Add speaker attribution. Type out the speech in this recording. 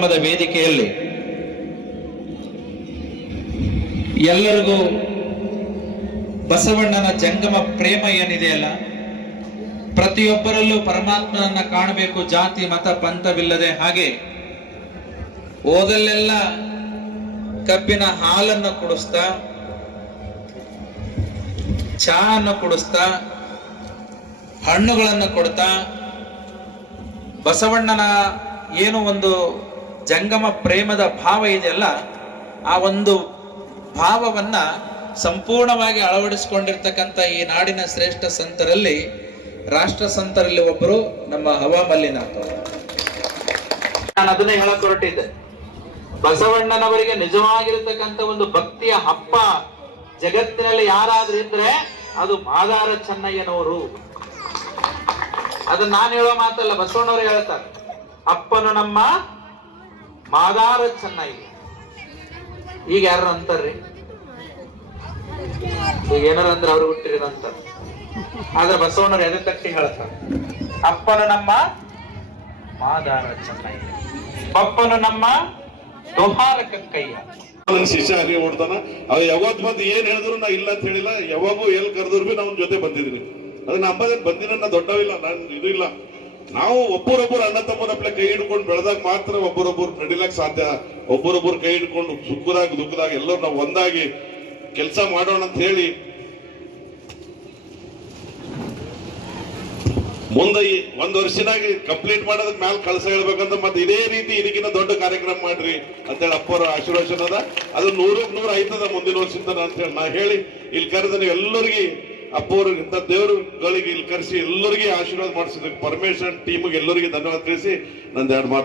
Speaker 1: ಕಾರ್ಯಕ್ರಮದ ವೇದಿಕೆಯಲ್ಲಿ ಎಲ್ಲರಿಗೂ ಬಸವಣ್ಣನ ಜಂಗಮ ಪ್ರೇಮ ಏನಿದೆಯಲ್ಲ ಪ್ರತಿಯೊಬ್ಬರಲ್ಲೂ ಪರಮಾತ್ಮನನ್ನ ಕಾಣಬೇಕು, ಜಾತಿ, ಮತ, ಪಂಥವಿಲ್ಲದೆ. ಹಾಗೆ ಓದಲ್ಲೆಲ್ಲ ಕಬ್ಬಿನ ಹಾಲನ್ನು ಕುಡಿಸ್ತಾ ಚಹಾ ಅನ್ನು ಕುಡಿಸ್ತಾ, ಹಣ್ಣುಗಳನ್ನು ಕೊಡ್ತಾ, ಬಸವಣ್ಣನ ಏನು ಒಂದು ಜಂಗಮ ಪ್ರೇಮದ ಭಾವ ಇದೆಯಲ್ಲ, ಆ ಒಂದು ಭಾವವನ್ನ ಸಂಪೂರ್ಣವಾಗಿ ಅಳವಡಿಸಿಕೊಂಡಿರ್ತಕ್ಕಂಥ ಈ ನಾಡಿನ ಶ್ರೇಷ್ಠ ಸಂತರಲ್ಲಿ, ರಾಷ್ಟ್ರ ಸಂತರಲ್ಲಿ ಒಬ್ಬರು ನಮ್ಮ ಹವಾ ಮಲ್ಲಿನಾಥ್ ಅವರು. ನಾನು ಅದನ್ನೇ ಹೇಳಕ್ ಹೊರಟಿದ್ದೆ. ಬಸವಣ್ಣನವರಿಗೆ ನಿಜವಾಗಿರತಕ್ಕಂಥ ಒಂದು ಭಕ್ತಿಯ ಹಬ್ಬ ಜಗತ್ತಿನಲ್ಲಿ ಯಾರಾದ್ರೂ ಇದ್ರೆ ಅದು ಮಾದಾರ ಚೆನ್ನಯ್ಯನವರು. ಅದನ್ನ ನಾನು ಹೇಳೋ ಮಾತಲ್ಲ, ಬಸವಣ್ಣವರು ಹೇಳ್ತಾರೆ. ಅಪ್ಪನು ನಮ್ಮ ಮಾದಾರ ಚೆನ್ನಾಗಿ ಈಗ ಯಾರು ಅಂತಾರ್ರಿ ಈಗ ಏನಾರ ಅಂದ್ರೆ ಅವ್ರು ಹುಟ್ಟಿರಂತ ಆದ್ರೆ ಬಸವಣ್ಣರು ಎದೆ ತಟ್ಟಿ ಹೇಳ್ತಾರೆ. ಅಪ್ಪನ ನಮ್ಮ ಮಾದಾರ ಚೆನ್ನಾಗಿ ಪಪ್ಪನ ನಮ್ಮ ದೋಹಾರಕ
Speaker 2: ಕೈಯ. ಶಿಷ್ಯ ಅಲ್ಲಿ ಓಡ್ತಾನ. ಅವ ಯಾವತ್ ಬಂದು ಏನ್ ಹೇಳಿದ್ರು ನಾ ಇಲ್ಲ ಅಂತ ಹೇಳಿಲ್ಲ. ಯಾವಾಗೂ ಎಲ್ ಕರೆದ್ರು ಬಿ ಜೊತೆ ಬಂದಿದ್ದೀನಿ. ಅದನ್ನ ನಮ್ಮ ಬಂದಿನ ದೊಡ್ಡವಿಲ್ಲ. ನಾನು ಇದು ಇಲ್ಲ. ನಾವು ಒಬ್ಬರೊಬ್ಬರು ಅಣ್ಣ ತಮ್ಮನಪ್ಲೆ ಕೈ ಹಿಡ್ಕೊಂಡು ಬೆಳೆದಾಗ ಮಾತ್ರ ಒಬ್ಬರೊಬ್ಬರು ನಡಿಲಕ್ ಸಾಧ್ಯ. ಒಬ್ಬರೊಬ್ಬರು ಕೈ ಹಿಡ್ಕೊಂಡು ಸುಖದಾಗ ದುಃಖದಾಗ ಎಲ್ಲರೂ ನಾವು ಒಂದಾಗಿ ಕೆಲಸ ಮಾಡೋಣ ಅಂತ ಹೇಳಿ ಮುಂದೆ ಈ ಒಂದ್ ವರ್ಷನಾಗಿ ಕಂಪ್ಲೀಟ್ ಮಾಡೋದಕ್ ಮ್ಯಾಲ ಕಳಸ ಹೇಳ್ಬೇಕಂತ ಮತ್ತೆ ಇದೇ ರೀತಿ ಇದಕ್ಕಿಂತ ದೊಡ್ಡ ಕಾರ್ಯಕ್ರಮ ಮಾಡ್ರಿ ಅಂತೇಳಿ ಅಪ್ಪರ ಆಶೀರ್ವಚನ ಅದ. ಅದು ನೂರಕ್ಕೆ ನೂರ ಐತದ ಮುಂದಿನ ವರ್ಷದಿಂದ ಅಂತ ಹೇಳಿ ನಾ ಹೇಳಿ, ಇಲ್ಲಿ ಕರೆದ ಎಲ್ಲರಿಗೆ ಅಪ್ಪವ್ರು ಇಂಥ ದೇವರುಗಳಿಗೆ ಇಲ್ಲಿ ಕರೆಸಿ ಎಲ್ಲರಿಗೆ ಆಶೀರ್ವಾದ ಮಾಡಿಸಿದ್ದಕ್ಕೆ ಪರಮೇಶ್ವರ್ ಟೀಮ್ಗೆ ಎಲ್ಲರಿಗೆ ಧನ್ಯವಾದ ತಿಳಿಸಿ ನಂದು ಎರಡು ಮಾತು